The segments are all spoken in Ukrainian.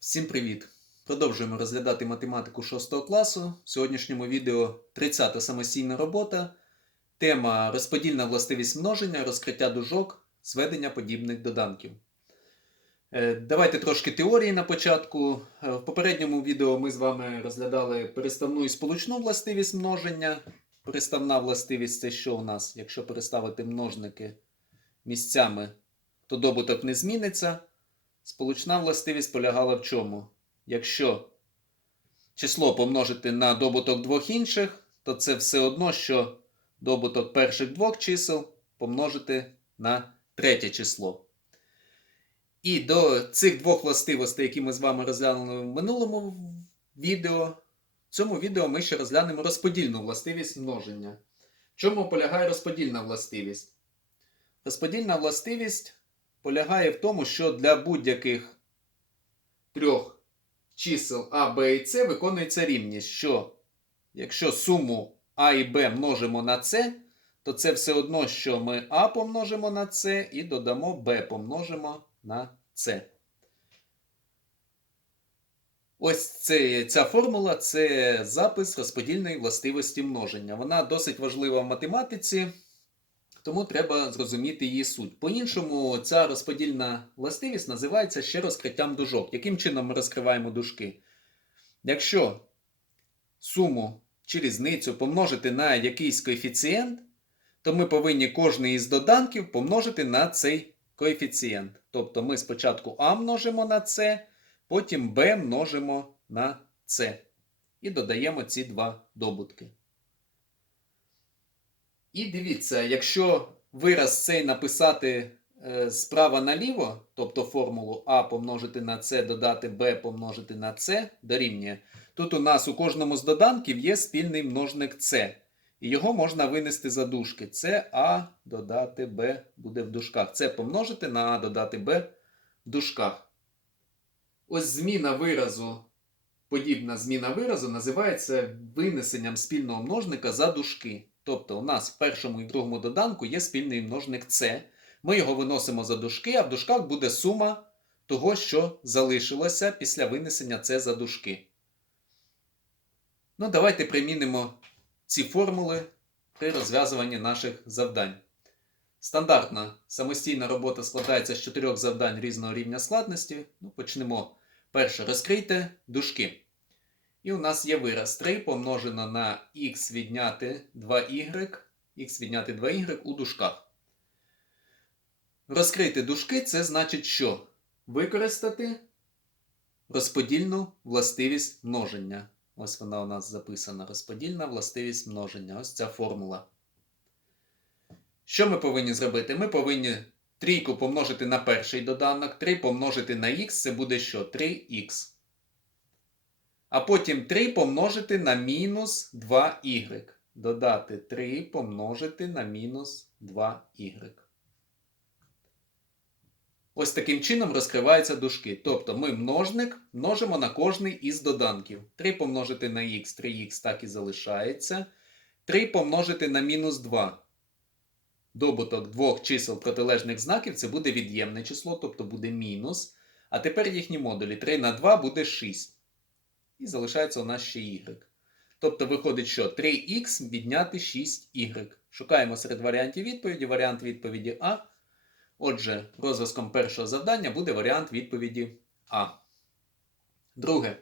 Всім привіт! Продовжуємо розглядати математику 6 класу. В сьогоднішньому відео 30 самостійна робота. Тема розподільна властивість множення, розкриття дужок, зведення подібних доданків. Е, Давайте трошки теорії на початку. Е, В попередньому відео ми з вами розглядали переставну і сполучну властивість множення. Переставна властивість це що у нас? Якщо переставити множники місцями, то добуток не зміниться. Сполучна властивість полягала в чому? Якщо число помножити на добуток двох інших, то це все одно, що добуток перших двох чисел помножити на третє число. І до цих двох властивостей, які ми з вами розглянули в минулому відео, в цьому відео ми ще розглянемо розподільну властивість множення. В чому полягає розподільна властивість? Розподільна властивість полягає в тому, що для будь-яких трьох чисел А, Б і С виконується рівність, що якщо суму А і Б множимо на С, то це все одно, що ми А помножимо на С і додамо Б помножимо на С. Ось це, ця формула це запис розподільної властивості множення. Вона досить важлива в математиці. Тому треба зрозуміти її суть. По-іншому, ця розподільна властивість називається ще розкриттям дужок. Яким чином ми розкриваємо дужки? Якщо суму чи різницю помножити на якийсь коефіцієнт, то ми повинні кожний із доданків помножити на цей коефіцієнт. Тобто ми спочатку А множимо на С, потім Б множимо на С. І додаємо ці два добутки. І дивіться, якщо вираз цей написати е, справа наліво, тобто формулу А помножити на С, додати Б помножити на С дорівнює, тут у нас у кожному з доданків є спільний множник С. І його можна винести за дужки. Це А додати Б буде в дужках. Це помножити на А додати Б в дужках. Ось зміна виразу, подібна зміна виразу називається винесенням спільного множника за дужки. Тобто у нас в першому і другому доданку є спільний множник С. Ми його виносимо за дужки, а в дужках буде сума того, що залишилося після винесення С за дужки. Ну, давайте примінимо ці формули при розв'язуванні наших завдань. Стандартна самостійна робота складається з чотирьох завдань різного рівня складності. Ну, почнемо. Перше, розкрийте дужки. І у нас є вираз 3 помножено на х відняти 2y, х відняти 2y у дужках. Розкрити дужки це значить що? Використати розподільну властивість множення. Ось вона у нас записана. Розподільна властивість множення. Ось ця формула. Що ми повинні зробити? Ми повинні трійку помножити на перший доданок, 3 помножити на х, це буде що? 3х. А потім 3 помножити на мінус 2y. Додати 3 помножити на мінус 2y. Ось таким чином розкриваються дужки. Тобто ми множник множимо на кожний із доданків. 3 помножити на х, 3х так і залишається. 3 помножити на мінус 2. Добуток двох чисел протилежних знаків це буде від'ємне число, тобто буде мінус. А тепер їхні модулі. 3 на 2 буде 6. І залишається у нас ще y. Тобто виходить, що 3х відняти 6y. Шукаємо серед варіантів відповіді. Варіант відповіді А. Отже, розв'язком першого завдання буде варіант відповіді А. Друге.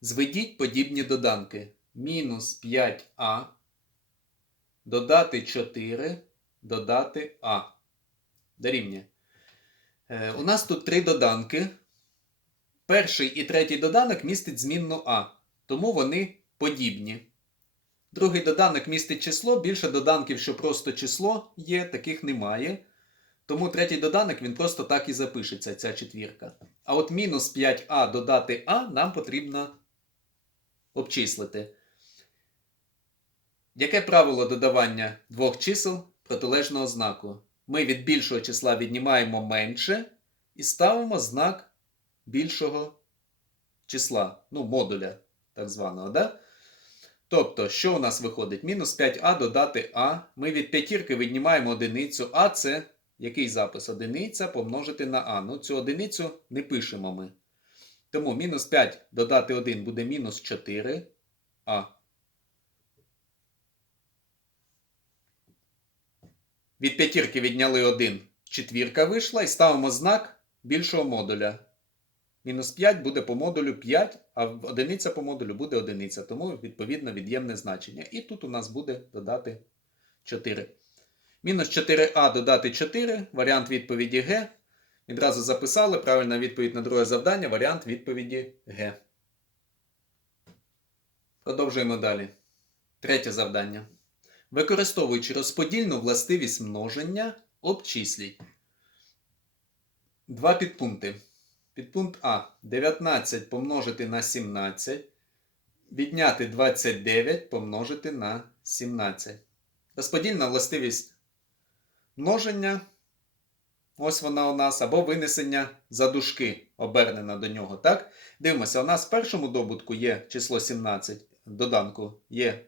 Зведіть подібні доданки. Мінус 5а. Додати 4. Додати А. Дорівнює. Е, у нас тут три доданки. Перший і третій доданок містить змінну А, тому вони подібні. Другий доданок містить число, більше доданків, що просто число є, таких немає. Тому третій доданок він просто так і запишеться, ця четвірка. А от мінус 5а додати А нам потрібно обчислити. Яке правило додавання двох чисел протилежного знаку? Ми від більшого числа віднімаємо менше і ставимо знак більшого числа, ну, модуля так званого. Да? Тобто, що у нас виходить? Мінус 5а додати А. Ми від п'ятірки віднімаємо одиницю, а це який запис? Одиниця помножити на А. Ну, цю одиницю не пишемо ми. Тому мінус 5 додати 1 буде мінус 4а. Від п'ятірки відняли 1, четвірка вийшла і ставимо знак більшого модуля. Мінус 5 буде по модулю 5, а одиниця по модулю буде одиниця, тому відповідно від'ємне значення. І тут у нас буде додати 4. Мінус 4а додати 4, варіант відповіді Г. Відразу записали правильна відповідь на друге завдання, варіант відповіді Г. Продовжуємо далі. Третє завдання. Використовуючи розподільну властивість множення, обчисліть. Два підпункти. Підпункт А. 19 помножити на 17. Відняти 29 помножити на 17. Розподільна властивість множення. Ось вона у нас, або винесення за дужки обернена до нього. Так? Дивимося, у нас в першому добутку є число 17, доданку є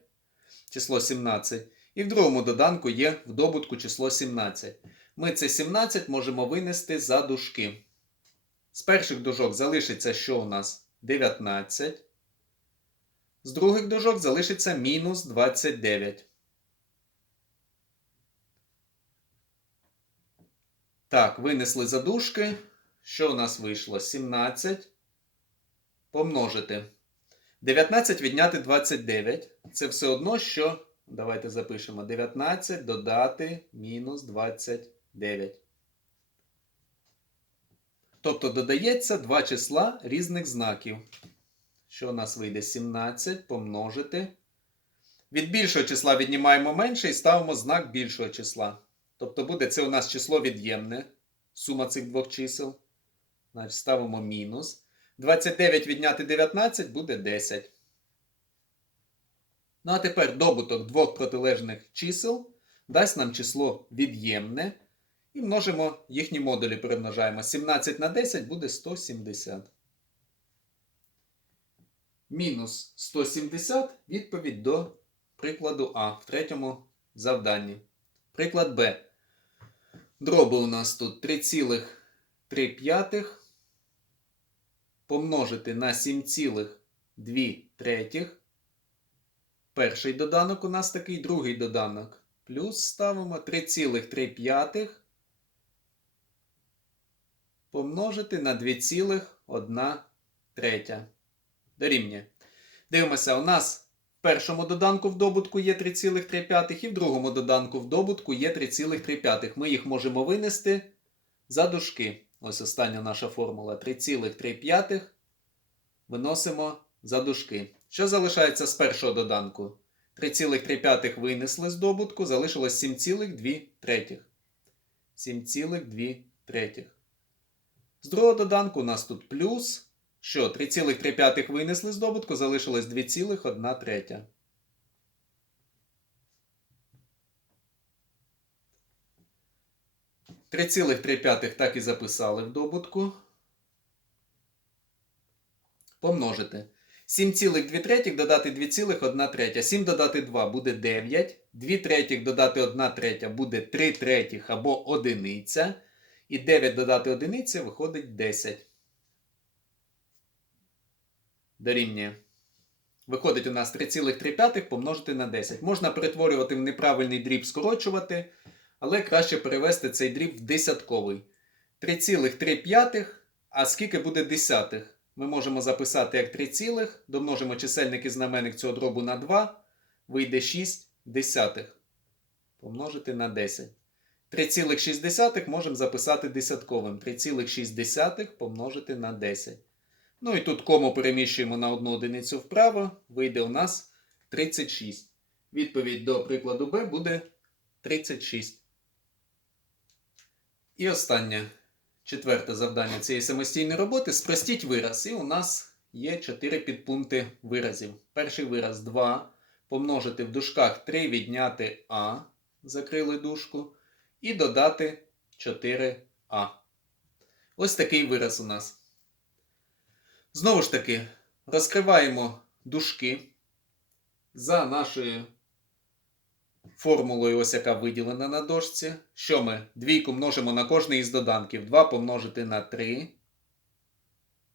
число 17, і в другому доданку є в добутку число 17. Ми це 17 можемо винести за дужки. З перших дужок залишиться, що у нас 19. З других дужок залишиться мінус 29. Так, винесли задушки. Що у нас вийшло? 17. Помножити. 19 відняти 29. Це все одно, що. Давайте запишемо. 19 додати мінус 29. Тобто додається два числа різних знаків. Що у нас вийде? 17 помножити. Від більшого числа віднімаємо менше і ставимо знак більшого числа. Тобто буде це у нас число від'ємне, сума цих двох чисел. Значить, ставимо мінус. 29 відняти 19 буде 10. Ну а тепер добуток двох протилежних чисел дасть нам число від'ємне. І множимо їхні модулі перемножаємо. 17 на 10 буде 170. Мінус 170 відповідь до прикладу А в третьому завданні. Приклад Б. Дроби у нас тут 3,3 помножити на 7,2 третіх. Перший доданок у нас такий, другий доданок. Плюс ставимо 3,3 помножити на 2,1 третя. Дорівнює. Дивимося, у нас в першому доданку в добутку є 3,3 і в другому доданку в добутку є 3,3. Ми їх можемо винести за дужки. Ось остання наша формула. 3,3 виносимо за дужки. Що залишається з першого доданку? 3,3 винесли з добутку, залишилось 7,2 третіх. 7,2 третіх. З другого доданку у нас тут плюс. Що? 3,3 винесли з добутку, залишилось 2,1 третя. Три цілих три п'ятих так і записали в добутку. Помножити. 7,2 третіх додати 2,1 третя. 7 додати 2 буде 9. 2 третіх додати 1 третя буде 3 третіх або одиниця. І 9 додати одиниці виходить 10. Дорівнює. Виходить у нас 3,3 помножити на 10. Можна перетворювати в неправильний дріб, скорочувати, але краще перевести цей дріб в десятковий. 3,3, а скільки буде десятих? Ми можемо записати як 3, цілих, домножимо чисельник і знаменник цього дробу на 2, вийде 6 десятих. Помножити на 10. 3,6 можемо записати десятковим. 3,6 помножити на 10. Ну і тут кому переміщуємо на одну одиницю вправо, вийде у нас 36. Відповідь до прикладу Б буде 36. І останнє четверте завдання цієї самостійної роботи спростіть вираз. І у нас є 4 підпункти виразів. Перший вираз 2. Помножити в дужках 3 відняти А. Закрили дужку. І додати 4А. Ось такий вираз у нас. Знову ж таки, розкриваємо дужки за нашою формулою, ось яка виділена на дошці. Що ми? Двійку множимо на кожний із доданків. 2 помножити на 3.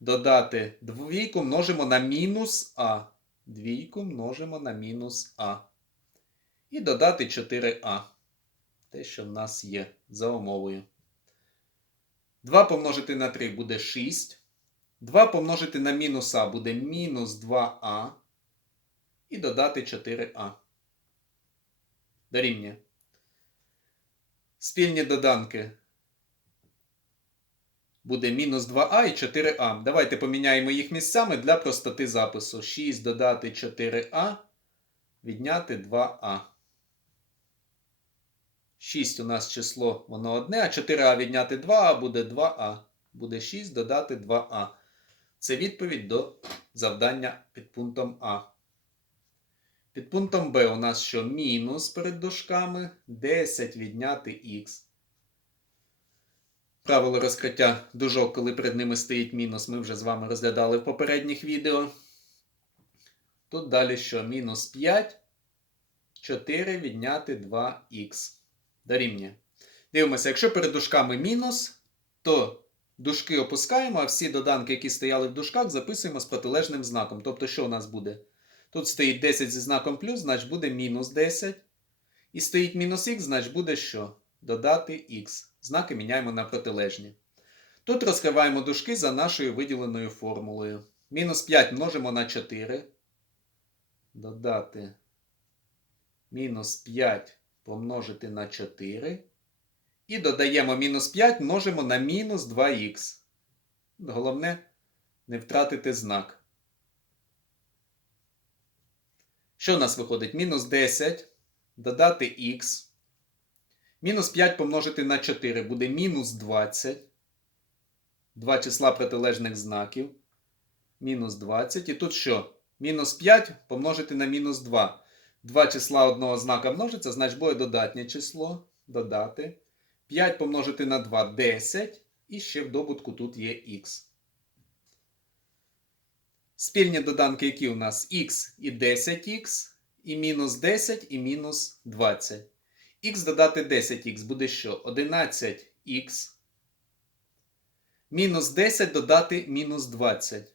Додати двійку множимо на мінус А. Двійку множимо на мінус А. І додати 4А. Те, що в нас є за умовою. 2 помножити на 3 буде 6. 2 помножити на мінус А буде мінус 2А. І додати 4А. Дорівнює. Спільні доданки буде мінус 2а і 4а. Давайте поміняємо їх місцями для простоти запису. 6 додати 4а, відняти 2а. 6 у нас число, воно одне, а 4а відняти 2а буде 2а. Буде 6 додати 2а. Це відповідь до завдання під пунктом А. Під пунктом Б у нас що мінус перед дужками 10 відняти х. Правило розкриття дужок, коли перед ними стоїть мінус, ми вже з вами розглядали в попередніх відео. Тут далі що? Мінус 5, 4 відняти 2х. Дорівнює. Дивимося, якщо перед дужками мінус, то дужки опускаємо, а всі доданки, які стояли в дужках, записуємо з протилежним знаком. Тобто, що у нас буде? Тут стоїть 10 зі знаком плюс, значить буде мінус 10. І стоїть мінус х, значить буде що? Додати х. Знаки міняємо на протилежні. Тут розкриваємо дужки за нашою виділеною формулою. Мінус 5 множимо на 4. Додати мінус 5 помножити на 4. І додаємо мінус 5 множимо на мінус 2х. Головне не втратити знак. Що у нас виходить? Мінус 10 додати х. Мінус 5 помножити на 4 буде мінус 20. Два числа протилежних знаків. Мінус 20. І тут що? Мінус 5 помножити на мінус 2. Два числа одного знака множиться, значить буде додатнє число. Додати. 5 помножити на 2 10. І ще в добутку тут є х. Спільні доданки, які у нас х і 10х, і мінус 10 і мінус 20. Х додати 10х буде що? 11х. Мінус 10 додати мінус 20.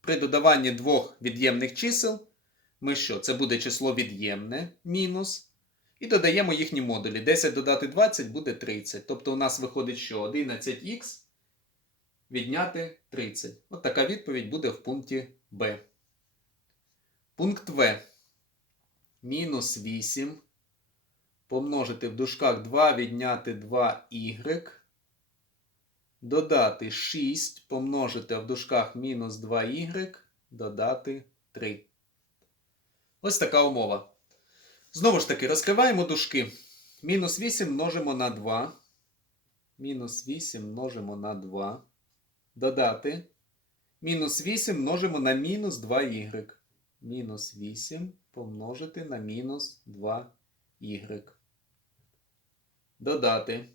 При додаванні двох від'ємних чисел ми що? Це буде число від'ємне мінус. І додаємо їхні модулі. 10 додати 20 буде 30. Тобто у нас виходить, що 11х відняти 30. От така відповідь буде в пункті Б. Пункт В. Мінус 8. Помножити в дужках 2 відняти 2y. Додати 6. Помножити в дужках мінус 2y. Додати 3. Ось така умова. Знову ж таки, розкриваємо дужки. Мінус 8 множимо на 2. Мінус 8 множимо на 2 додати. Мінус 8 множимо на мінус 2y. Мінус 8 помножити на мінус 2y. Додати.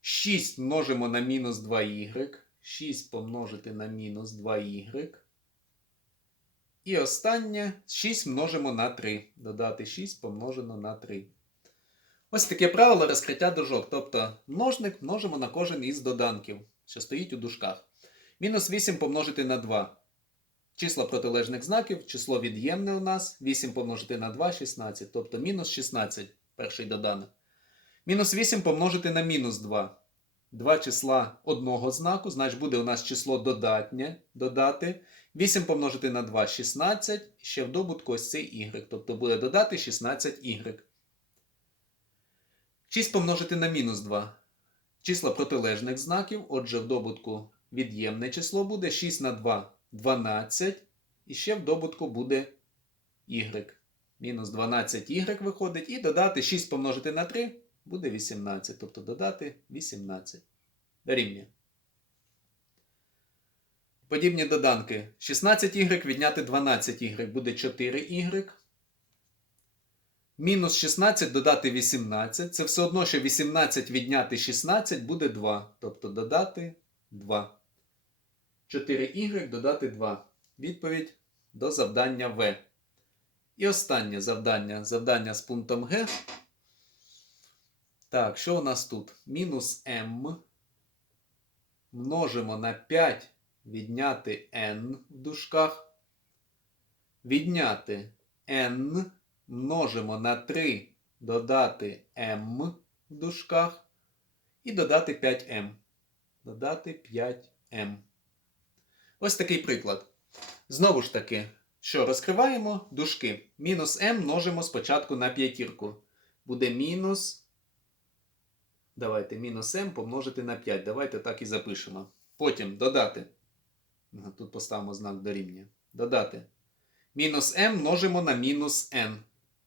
6 множимо на мінус 2y. 6 помножити на мінус 2y. І останнє 6 множимо на 3. Додати 6 помножено на 3. Ось таке правило розкриття дужок. Тобто множник множимо на кожен із доданків що стоїть у дужках. Мінус 8 помножити на 2. Числа протилежних знаків, число від'ємне у нас. 8 помножити на 2 16. Тобто мінус 16 перший доданок. Мінус 8 помножити на мінус 2. Два числа одного знаку, значить буде у нас число додатнє додати. 8 помножити на 2 16. Ще в добутку ось цей y. Тобто буде додати 16y. 6 помножити на мінус 2 числа протилежних знаків. Отже, в добутку від'ємне число буде 6 на 2 12. І ще в добутку буде y. Мінус 12y виходить. І додати 6 помножити на 3 буде 18. Тобто додати 18. Дорівнює. Подібні доданки. 16y відняти 12y буде 4y. Мінус 16 додати 18. Це все одно, що 18 відняти 16 буде 2. Тобто додати 2. 4y додати 2. Відповідь до завдання В. І останнє завдання. Завдання з пунктом Г. Так, що у нас тут? Мінус m множимо на 5 відняти n в дужках. Відняти n множимо на 3 додати m в дужках. І додати 5m. Додати 5m. Ось такий приклад. Знову ж таки, що розкриваємо дужки. Мінус m множимо спочатку на п'ятірку. Буде мінус. Давайте мінус m помножити на 5. Давайте так і запишемо. Потім додати. Тут поставимо знак дорівнює. Додати. Мінус m множимо на мінус n.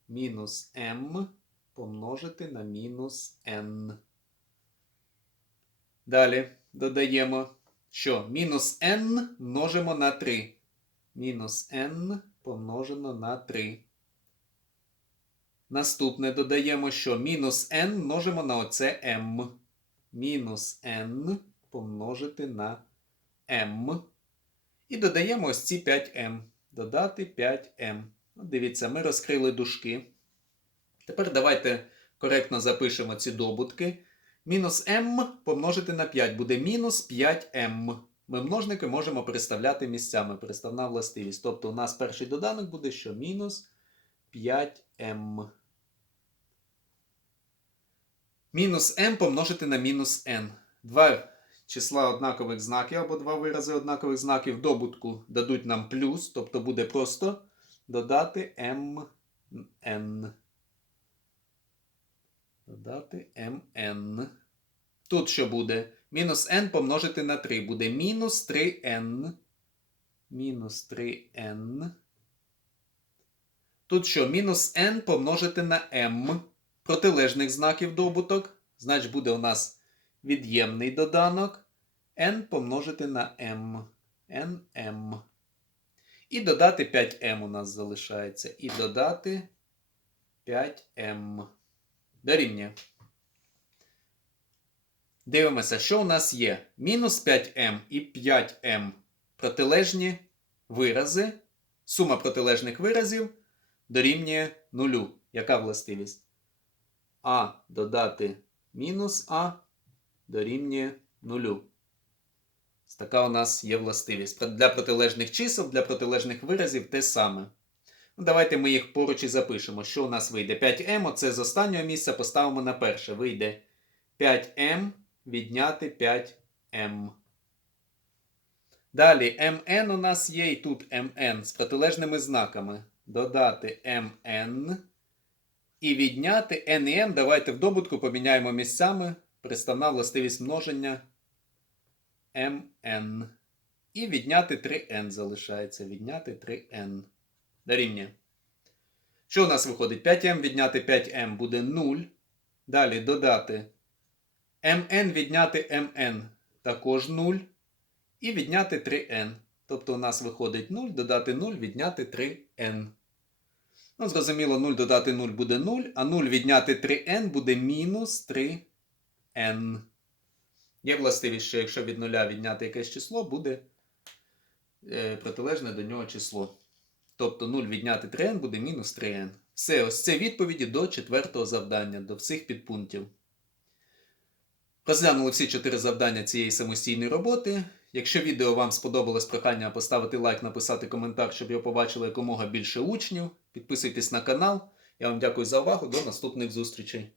Мінус m помножити на мінус n. Далі додаємо, що мінус n множимо на 3. Мінус n помножено на 3. Наступне додаємо, що мінус n множимо на оце m. Мінус n помножити на m. І додаємо ось ці 5m. Додати 5m. От дивіться, ми розкрили дужки. Тепер давайте коректно запишемо ці добутки. Мінус m помножити на 5 буде мінус 5m. Ми множники можемо переставляти місцями. Переставна властивість. Тобто у нас перший доданок буде, що мінус 5m. Мінус m помножити на мінус n. Два числа однакових знаків або два вирази однакових знаків добутку дадуть нам плюс, тобто буде просто додати mn. Додати mn. Тут що буде? Мінус n помножити на 3. Буде мінус 3n. Мінус 3n. Тут що? Мінус n помножити на m. Протилежних знаків добуток. Значить, буде у нас від'ємний доданок. n помножити на m. nm. І додати 5m у нас залишається. І додати 5m. Дорівнює. Дивимося, що у нас є. Мінус 5m і 5m протилежні вирази. Сума протилежних виразів дорівнює нулю. Яка властивість? А додати мінус А дорівнює нулю. Така у нас є властивість. Для протилежних чисел, для протилежних виразів те саме. Ну, Давайте ми їх поруч і запишемо. Що у нас вийде? 5m, оце з останнього місця поставимо на перше. Вийде 5m відняти 5m. Далі mn у нас є і тут mn з протилежними знаками. Додати mn. І відняти n і m. Давайте в добутку поміняємо місцями. Приставна властивість множення mn. І відняти 3n залишається. Відняти 3n. Дорівнює. Що у нас виходить? 5m відняти 5m буде 0. Далі додати mn відняти mn також 0. І відняти 3n. Тобто у нас виходить 0, додати 0, відняти 3n. Ну, зрозуміло, 0 додати 0 буде 0, а 0 відняти 3n буде мінус 3n. Є властивість, що якщо від 0 відняти якесь число, буде е, протилежне до нього число. Тобто 0 відняти 3n буде мінус 3n. Все, ось це відповіді до четвертого завдання, до всіх підпунктів. Розглянули всі чотири завдання цієї самостійної роботи. Якщо відео вам сподобалось прохання поставити лайк, написати коментар, щоб його побачило якомога більше учнів. Підписуйтесь на канал. Я вам дякую за увагу. До наступних зустрічей.